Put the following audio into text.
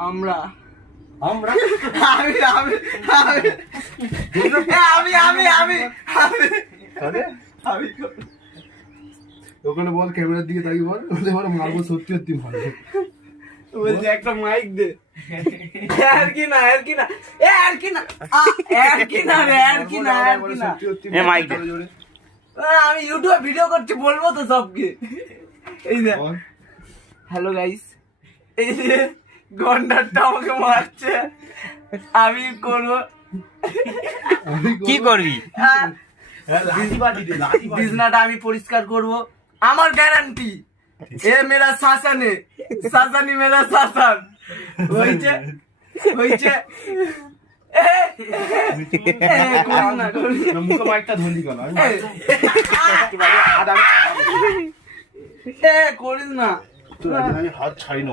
আমরা আমরা আমি আমি আমি আমি আমি আমি আরে আমি ওখানে বল ক্যামেরার দিকে তাকিয়ে বল ওদের মানে মারবো সত্যি সত্যি মারবো বলছি একটা মাইক দে আর কি না আর কি না আর কি না আর কি না রে আর কি না আর কি না সত্যি সত্যি এ মাইক দে। আমি ইউটিউবে ভিডিও করছি বলবো তো সবকে এই যে বল। হ্যালো গাইস এই যে গন্ডারটা আমাকে মারছে আমি করবো আমি কি করবি? আর বিছনাটা আমি পরিষ্কার করব আমার গ্যারান্টি এ মেরা শাসন है শাসন ही मेरा শাসন হইছে হইছে মুখে মাইকটা ধরলি কেন করিস না আমি হাত ছাড়ি না